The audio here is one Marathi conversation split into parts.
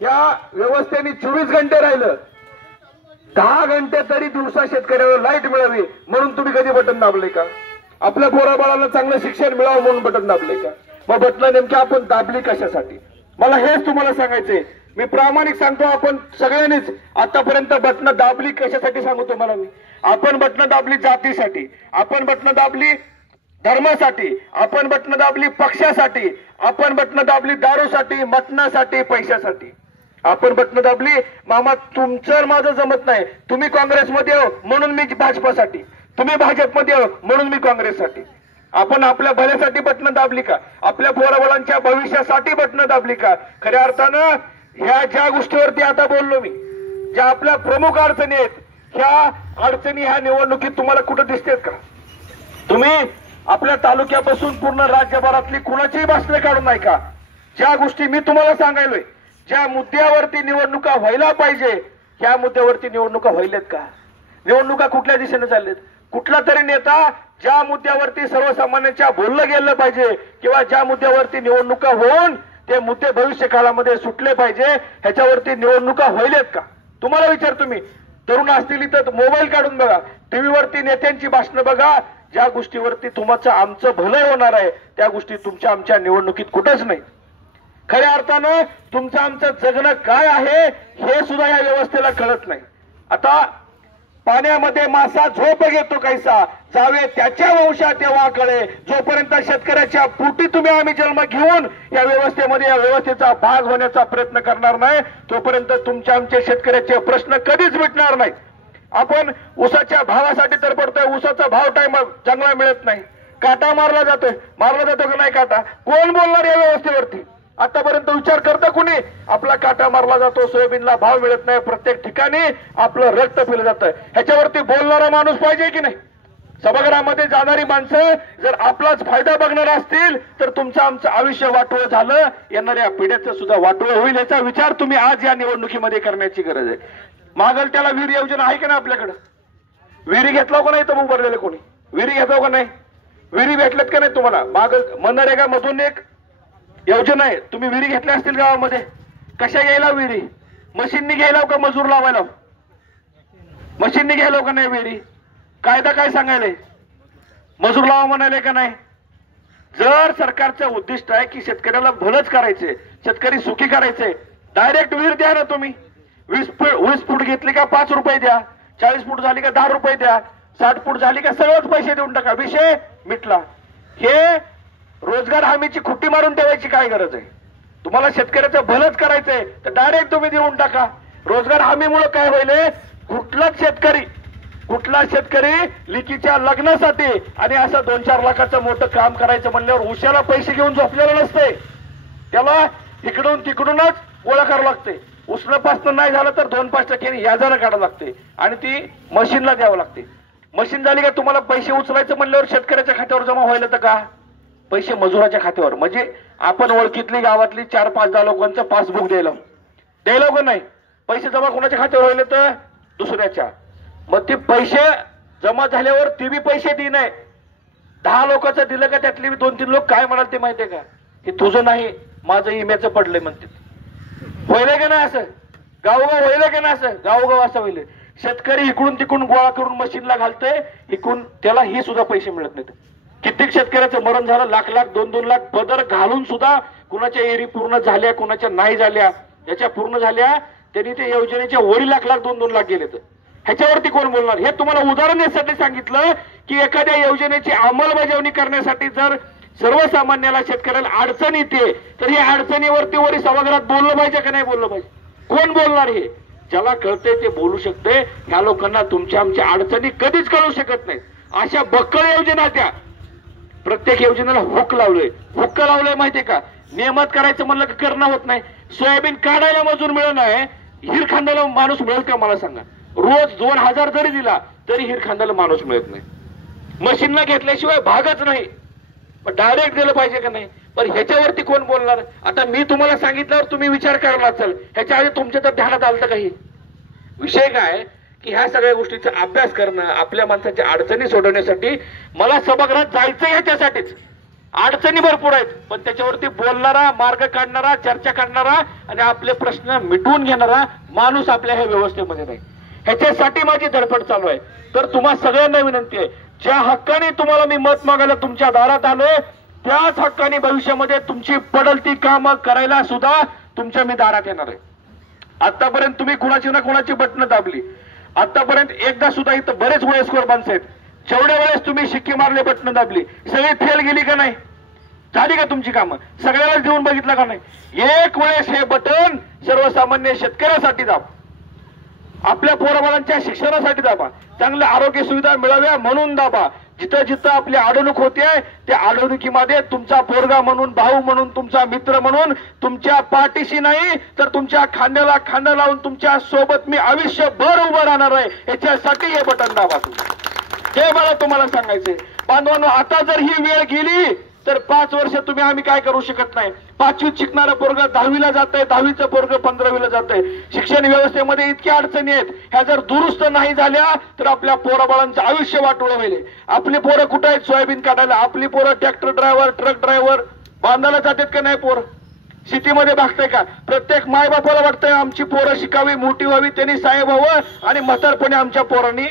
या व्यवस्थेने 24 घंटे राहिलं, 10 घंटे तरी दिवसा शेतकऱ्याला लाईट मिळावी म्हणून तुम्ही कधी बटन दाबले का? आपल्या पोराबाळाला चांगलं शिक्षण मिळावं म्हणून बटन दाबले का? मग बटन नेमकी आपण दाबली कशासाठी? मला हेच तुम्हाला सांगायचंय. मी प्रामाणिक सांगतो, आपण सगळ्यांनीच आतापर्यंत बटन दाबली कशासाठी सांगू तुम्हाला मी. आपण बटन दाबली जातीसाठी, आपण बटन दाबली धर्मासाठी, आपण बटन दाबली पक्षासाठी, आपण बटन दाबली दारूसाठी, मटणासाठी, पैशासाठी. आपण बटन दाबली मामा तुमचं माझं जमत नाही, तुम्ही काँग्रेसमध्ये हो म्हणून मी भाजपासाठी, तुम्ही भाजपमध्ये हो म्हणून मी काँग्रेससाठी. आपण आपल्या भल्यासाठी बटन दाबली का? आपल्या पोराबाळांच्या भविष्यासाठी बटन दाबली का? खऱ्या अर्थानं ह्या ज्या गोष्टीवरती आता बोललो मी, ज्या आपल्या प्रमुख अडचणी आहेत, ह्या अडचणी ह्या निवडणुकीत तुम्हाला कुठं दिसतेत का? तुम्ही आपल्या तालुक्यापासून पूर्ण राज्यभरातली कुणाचीही भाषणे काढून नाही का? ज्या गोष्टी मी तुम्हाला सांगायलोय, ज्या मुद्द्यावरती निवडणुका व्हायला पाहिजे, ह्या मुद्द्यावरती निवडणुका व्हायलेत का? निवडणुका कुठल्या दिशेने चाललेत? कुठला तरी नेता ज्या मुद्द्यावरती सर्वसामान्यांच्या बोललं गेलं पाहिजे किंवा ज्या मुद्द्यावरती निवडणुका होऊन ते मुद्दे भविष्य काळामध्ये सुटले पाहिजे, ह्याच्यावरती निवडणुका व्हायलेत का? तुम्हाला विचारतो मी. तरुण असतील तर मोबाईल काढून बघा, टीव्हीवरती नेत्यांची भाषणं बघा. ज्या गोष्टीवरती तुमचं आमचं भलं होणार आहे त्या गोष्टी तुमच्या आमच्या निवडणुकीत कुठंच नाही. खऱ्या अर्थानं तुमचं आमचं जगणं काय आहे हे सुद्धा या व्यवस्थेला कळत नाही. आता पाण्यामध्ये मासा झोप घेतो कैसा, जावे त्याच्या वंशा तेव्हा कळे. जोपर्यंत शेतकऱ्याच्या पोटी तुम्ही आम्ही जन्म घेऊन या व्यवस्थेमध्ये या व्यवस्थेचा भाग होण्याचा प्रयत्न करणार नाही, तोपर्यंत तुमच्या आमच्या शेतकऱ्याचे प्रश्न कधीच मिटणार नाहीत. आपण ऊसाच्या भावासाठी तर पडतोय, ऊसाचा भाव टाइम चांगला मिळत नाही, काटा मारला जातो का नाही काटा? कोण बोलणार या व्यवस्थेवरती? आतापर्यंत विचार करता कुणी? आपला काटा मारला जातो, सोयाबीनला भाव मिळत नाही, प्रत्येक ठिकाणी आपलं रक्त पिलं जातं. ह्याच्यावरती बोलणारा माणूस पाहिजे की नाही? सभागृहामध्ये जाणारी माणसं जर आपलाच फायदा बघणार असतील तर तुमचं आमचं आयुष्य वाटोळं झालं, येणाऱ्या पिढ्याचं सुद्धा वाटोळं होईल. याचा विचार तुम्ही आज या निवडणुकीमध्ये करण्याची गरज आहे. मागल त्याला विहीर योजना आहे का नाही आपल्याकडे? विहिरी घेतला का नाही तर उभारलेले कोणी? विहिरी घेतला का नाही? विहिरी भेटल्यात का नाही तुम्हाला? मागल मनरेगा मधून एक योजना आहे, तुम्ही विहिरी घेतल्या असतील गावामध्ये. कशा घ्यायला विहिरी? मशीननी घ्यायला का मजूर लावायला? मशीननी घ्यायला का नाही विहिरी? कायदा काय सांगायले? मजूर लावा म्हणाले का नाही? जर सरकारचं उद्दिष्ट आहे की शेतकऱ्याला भलंच करायचे, शेतकरी सुखी करायचे, डायरेक्ट विहीर द्या ना तुम्ही. 20 फूट घेतली का 5 रुपये द्या, 40 फूट झाली का 10 रुपये द्या, 60 फूट झाली का सगळंच पैसे देऊन टाका, विषय मिटला. हे रोजगार हमीची खुट्टी मारून ठेवायची काय गरज आहे? तुम्हाला शेतकऱ्याचं भलंच करायचंय तर डायरेक्ट तुम्ही देऊन टाका. रोजगार हमीमुळे काय होईल? कुठला शेतकरी लिकीच्या लग्नासाठी आणि असं 2-4 लाखाचं मोठं काम करायचं म्हणल्यावर उशाला पैसे घेऊन झोपलेलं नसते, त्याला इकडून तिकडूनच गोळा करावं लागते. उसणं नाही झालं तर 2-5% याजानं काढावं लागते आणि ती मशीनला द्यावं लागते. मशीन झाली का तुम्हाला पैसे उचलायचं म्हणल्यावर शेतकऱ्याच्या खात्यावर जमा व्हायला तर का? पैसे मजुराच्या खात्यावर. म्हणजे आपण ओळखीतली गावातली 4-5-10 लोकांचं पासबुक द्यायला का नाही? पैसे जमा कोणाच्या खात्यावर व्हायला तर दुसऱ्याच्या. मग ते पैसे जमा झाल्यावर ते बी पैसे दे नाही. 10 लोकांचं दिलं का त्यातले 2-3 लोक काय म्हणाल ते माहितीये का? हे तुझं नाही माझं इम्याचं पडलंय म्हणते. होईल का नाही असं? गावोगाव होईल का नाही असं? गावोगाव असं होईल. शेतकरी इकडून तिकडून गोळा करून मशीनला घालतोय, इकडून त्याला ही सुद्धा पैसे मिळत नाहीत. कित्येक शेतकऱ्याचं मरण झालं, लाख 2-2 लाख पदर घालून सुद्धा कुणाच्या एरी पूर्ण झाल्या, कुणाच्या नाही झाल्या. याच्या पूर्ण झाल्या त्यांनी ते योजनेच्या वरी लाख 2-2 लाख गेले. तर ह्याच्यावरती कोण बोलणार? हे तुम्हाला उदाहरण यासाठी सांगितलं की एखाद्या योजनेची अंमलबजावणी करण्यासाठी जर सर्वसामान्याला शेतकऱ्याला अडचण येते तर या अडचणीवरती वरी सभागृहात बोललं पाहिजे का नाही बोललं पाहिजे? कोण बोलणार? हे ज्याला कळते ते बोलू शकते. ह्या लोकांना तुमच्या आमच्या अडचणी कधीच कळू शकत नाही. अशा बक्कळ योजना त्या प्रत्येक योजनेला हुक लावलंय माहितीये का? नियमात करायचं म्हणलं की करणं होत नाही. सोयाबीन काढायला मजूर मिळत नाही, हिर खांद्याला माणूस मिळेल का मला सांगा? रोज 2000 जरी दिला तरी हिर खांद्याला माणूस मिळत नाही. मशीनला घेतल्याशिवाय भागच नाही. पण डायरेक्ट दिलं पाहिजे का नाही? पण ह्याच्यावरती कोण बोलणार? आता मी तुम्हाला सांगितल्यावर तुम्ही विचार करायला असेल, ह्याच्या आधी तुमच्या तर ध्यानात आलं काही? विषय काय की ह्या सगळ्या गोष्टीचा अभ्यास करणं, आपल्या माणसाच्या अडचणी सोडवण्यासाठी मला सभागृहात जायचं ह्याच्यासाठीच. अडचणी भरपूर आहेत, पण त्याच्यावरती बोलणारा, मार्ग काढणारा, चर्चा करणारा आणि आपले प्रश्न मिटवून घेणारा माणूस आपल्या ह्या व्यवस्थेमध्ये नाही. ह्याच्यासाठी माझी धडपड चालू आहे. तर तुम्हा सगळ्यांना विनंती आहे, ज्या हक्काने तुम्हाला मी मत मागायला तुमच्या दारात आलोय, त्याच हक्काने भविष्यामध्ये तुमची पडलती कामं करायला सुद्धा तुमच्या मी दारात येणार आहे. आतापर्यंत तुम्ही कुणाची ना कुणाची बटणं दाबली. आतापर्यंत एकदा सुद्धा इथं बरेच वयस्कर माणसं आहेत, जेवढ्या वेळेस तुम्ही शिक्के मारले, बटणं दाबली, सगळी फेल गेली का नाही? झाली का तुमची कामं? सगळ्यालाच देऊन बघितलं का नाही? एक वेळेस हे बटन सर्वसामान्य शेतकऱ्यासाठी दाब, आपल्या पोराबाळांच्या शिक्षणासाठी दाबा, चांगल्या आरोग्य सुविधा मिळाव्या म्हणून दाबा. जिथं जिथं आपली अडवणूक होते त्या अडवणुकीमध्ये तुमचा पोरगा म्हणून, भाऊ म्हणून, तुमचा मित्र म्हणून तुमच्या पाठीशी नाही तर तुमच्या खांद्याला खांदा लावून तुमच्या सोबत मी आयुष्यभर उभं राहणार आहे. याच्यासाठी हे बटन दाबा तुम्ही. हे मला तुम्हाला सांगायचंय बांधवांनो. आता जर ही वेळ गेली तर 5 वर्ष तुम्ही आम्ही काय करू शकत नाही. 5वीत शिकणारं पोरग 10वीला जातंय, 10वीचं पोरग 15वीला जातंय. शिक्षण व्यवस्थेमध्ये इतक्या अडचणी आहेत, ह्या जर दुरुस्त नाही झाल्या तर आपल्या पोराबाळांचं आयुष्य वाटोळं होईल. आपली पोरं कुठं आहेत सोयाबीन काढायला? आपली पोरं ट्रॅक्टर ड्रायव्हर, ट्रक ड्रायव्हर बांधायला जातात का नाही? पोर सिटीमध्ये भागतंय का? प्रत्येक मायबापाला वाटतंय आमची पोरं शिकावी, मोठी व्हावी, त्यांनी साहेब व्हावं आणि म्हातारपणे आमच्या पोरांनी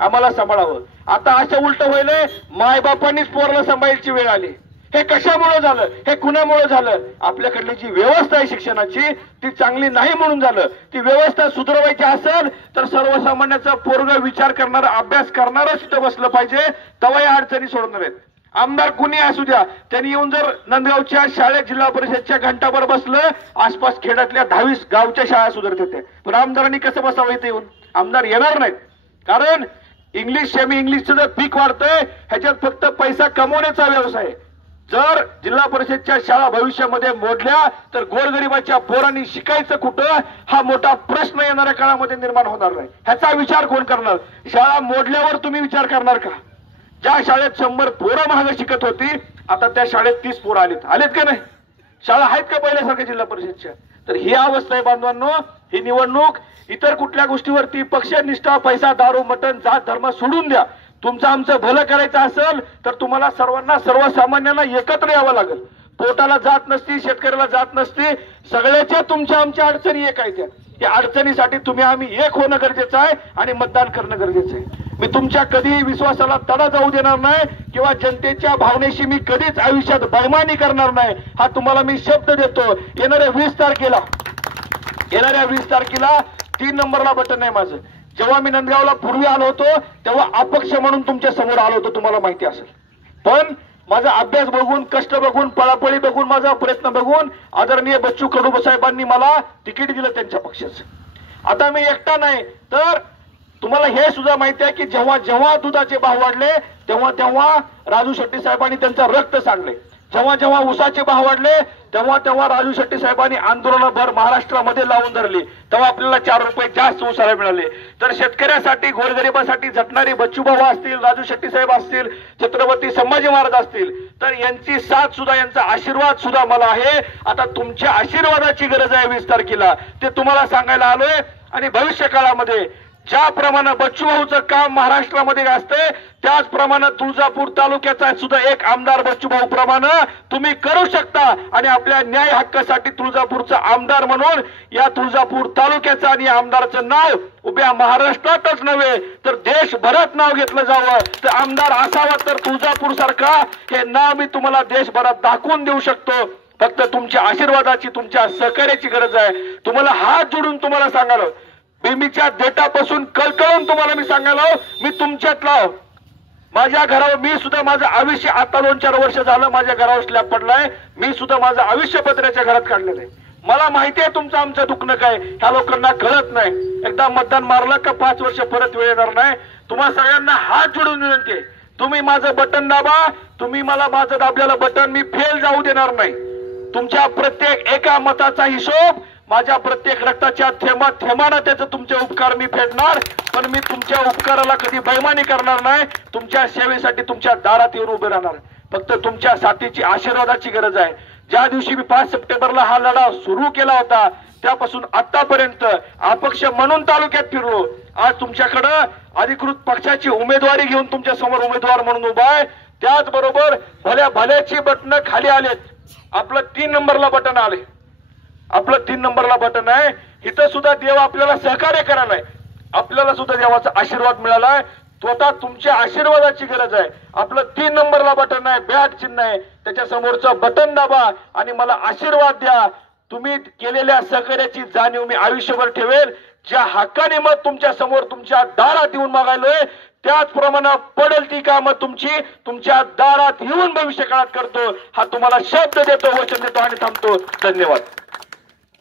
आम्हाला सांभाळावं. आता असं उलट व्हायलंय, मायबापांनीच पोराला सांभाळायची वेळ आली. हे कशामुळे झालं? हे कुणामुळे झालं? आपल्याकडली जी व्यवस्था आहे शिक्षणाची ती चांगली नाही म्हणून झालं. ती व्यवस्था सुधारवायची असेल तर सर्वसामान्याचा पोरग विचार करणारा, अभ्यास करणारं तिथं बसलं पाहिजे, तेव्हा या अडचणी सोडणार आहेत. आमदार कुणी असू द्या, त्यांनी येऊन जर नंदगावच्या शाळेत जिल्हा परिषदच्या घंटाभर बसलं, आसपास खेड्यातल्या 10 गावच्या शाळा सुधारत होत्या. पण आमदारांनी कसं बसावं इथे येऊन? आमदार येणार नाहीत, कारण इंग्लिश, सेमी इंग्लिशचं जर पीक वाढतंय, ह्याच्यात फक्त पैसा कमवण्याचा व्यवसाय आहे. जर जिल्हा परिषदच्या शाळा भविष्यामध्ये मोडल्या तर गोरगरिबाच्या पोरांनी शिकायचं कुठं, हा मोठा प्रश्न येणाऱ्या काळामध्ये निर्माण होणार नाही. ह्याचा विचार कोण करणार? शाळा मोडल्यावर तुम्ही विचार करणार का? ज्या शाळेत 100 पोरं महाग शिकत होती, आता त्या शाळेत 30 पोरं आलेत का नाही? शाळा आहेत का पहिल्यासारख्या जिल्हा परिषदच्या? तर ही अवस्था आहे बांधवांनो. ही निवडणूक इतर कुठल्या गोष्टीवरती पक्षनिष्ठा, पैसा, दारू, मटण, जात, धर्म सोडून द्या. तुमचं आमचं भलं करायचं असेल तर तुम्हाला सर्वांना, सर्वसामान्यांना एकत्र यावं लागेल. पोटाला जात नसती, शेतकऱ्याला जात नसती, सगळ्याच्या तुमच्या आमच्या अडचणी एक आहेत. त्या अडचणीसाठी तुम्ही आम्ही एक होणं गरजेचं आहे आणि मतदान करणं गरजेचं आहे. मी तुमच्या कधीही विश्वासाला तडा जाऊ देणार नाही किंवा जनतेच्या भावनेशी मी कधीच आयुष्यात बैमानी करणार नाही, हा तुम्हाला मी शब्द देतो. येणाऱ्या 20 तारखेला 3 नंबरला बटन आहे माझं. जेव्हा मी नंदगावला पूर्वी आलो होतो तेव्हा अपक्ष म्हणून तुमच्या समोर आलो होतो, तुम्हाला माहिती असेल. पण माझा अभ्यास बघून, कष्ट बघून, पळापळी बघून, माझा प्रयत्न बघून आदरणीय बच्चू कडू साहेबांनी मला तिकीट दिलं त्यांच्या पक्षाचं. आता मी एकटा नाही, तर तुम्हाला हे सुद्धा माहिती आहे की जेव्हा जेव्हा दुधाचे भाव वाढले तेव्हा तेव्हा राजू शेट्टी साहेबांनी त्यांचं रक्त सांडले. जेव्हा जेव्हा ऊसाचे भाव वाढले तेव्हा तेव्हा राजू शेट्टी साहेबांनी आंदोलनभर महाराष्ट्रामध्ये लावून धरली, तेव्हा आपल्याला 4 रुपये जास्त ऊसाला मिळाले. तर शेतकऱ्यासाठी, गोरगरिबासाठी झटणारी बच्चूभाऊ असतील, राजू शेट्टी साहेब असतील, छत्रपती संभाजी महाराज असतील, तर यांची साथ सुद्धा, यांचा आशीर्वाद सुद्धा मला आहे. आता तुमच्या आशीर्वादाची गरज आहे 20 तारखेला, ते तुम्हाला सांगायला आलोय. आणि भविष्य काळामध्ये ज्याप्रमाणे बच्चूभाऊचं काम महाराष्ट्रामध्ये असते त्याचप्रमाणे तुळजापूर तालुक्याचा सुद्धा एक आमदार बच्चूभाऊ प्रमाणे तुम्ही करू शकता. आणि आपल्या न्याय हक्कासाठी तुळजापूरचा आमदार म्हणून या तुळजापूर तालुक्याचं आणि आमदाराचं नाव उभ्या महाराष्ट्रातच नव्हे तर देशभरात नाव घेतलं जावं. तर आमदार असावा तर तुळजापूर सारखा हे नाव मी तुम्हाला देशभरात दाखवून देऊ शकतो. फक्त तुमच्या आशीर्वादाची, तुमच्या सहकार्याची गरज आहे. तुम्हाला हात जोडून तुम्हाला सांगायला, बिंबीच्या देटापासून कळकळून तुम्हाला मी सांगायला, मी तुमच्यातला. माझ्या घरावर मी सुद्धा माझं आयुष्य, आता 2-4 वर्ष झालं माझ्या घरावर स्लॅब पडलाय, मी सुद्धा माझं आयुष्य पत्र्याच्या घरात काढलेलं आहे. मला माहिती आहे तुमचं आमचं दुखणं काय, ह्या लोकांना कळत नाही. एकदा मतदान मारलं का 5 वर्ष परत वेळ येणार नाही. तुम्हाला सगळ्यांना हात जोडून विनंती आहे, तुम्ही माझं बटन दाबा. तुम्ही मला माझं दाबलेलं बटन मी फेल जाऊ देणार नाही. तुमच्या प्रत्येक एका मताचा हिशोब, माझ्या प्रत्येक रक्ताच्या थेंबानं त्याचे तुमचे उपकार मी फेडणार. पण मी तुमच्या उपकाराला कधी बैमानी करणार नाही. तुमच्या सेवेसाठी तुमच्या दारात येऊन उभे राहणार. फक्त तुमच्या साथीची, आशीर्वादाची गरज आहे. ज्या दिवशी मी 5 सप्टेंबरला हा लढा सुरू केला होता त्यापासून आतापर्यंत अपक्ष म्हणून तालुक्यात फिरलो. आज तुमच्याकडे अधिकृत पक्षाची उमेदवारी घेऊन तुमच्या समोर उमेदवार म्हणून उभा आहे. त्याचबरोबर भल्या भल्याची बटणं खाली आलेत. आपलं 3 नंबरला बटन आले. आपलं 3 नंबरला बटन आहे. इथं सुद्धा देव आपल्याला सहकार्य करायलाय. आपल्याला सुद्धा देवाचा आशीर्वाद मिळालाय. स्वतः तुमच्या आशीर्वादाची गरज आहे. आपलं 3 नंबरला बटन आहे, बॅट चिन्ह आहे, त्याच्या समोरचं बटन दाबा आणि मला आशीर्वाद द्या. तुम्ही केलेल्या सहकार्याची जाणीव मी आयुष्यभर ठेवेल. ज्या हक्काने मत तुमच्या समोर तुमच्या दारात येऊन मागायलोय त्याचप्रमाणे पडेल ती कामं तुमची तुमच्या दारात येऊन भविष्य काळात करतो. हा तुम्हाला शब्द देतो, वचन देतो आणि थांबतो. धन्यवाद.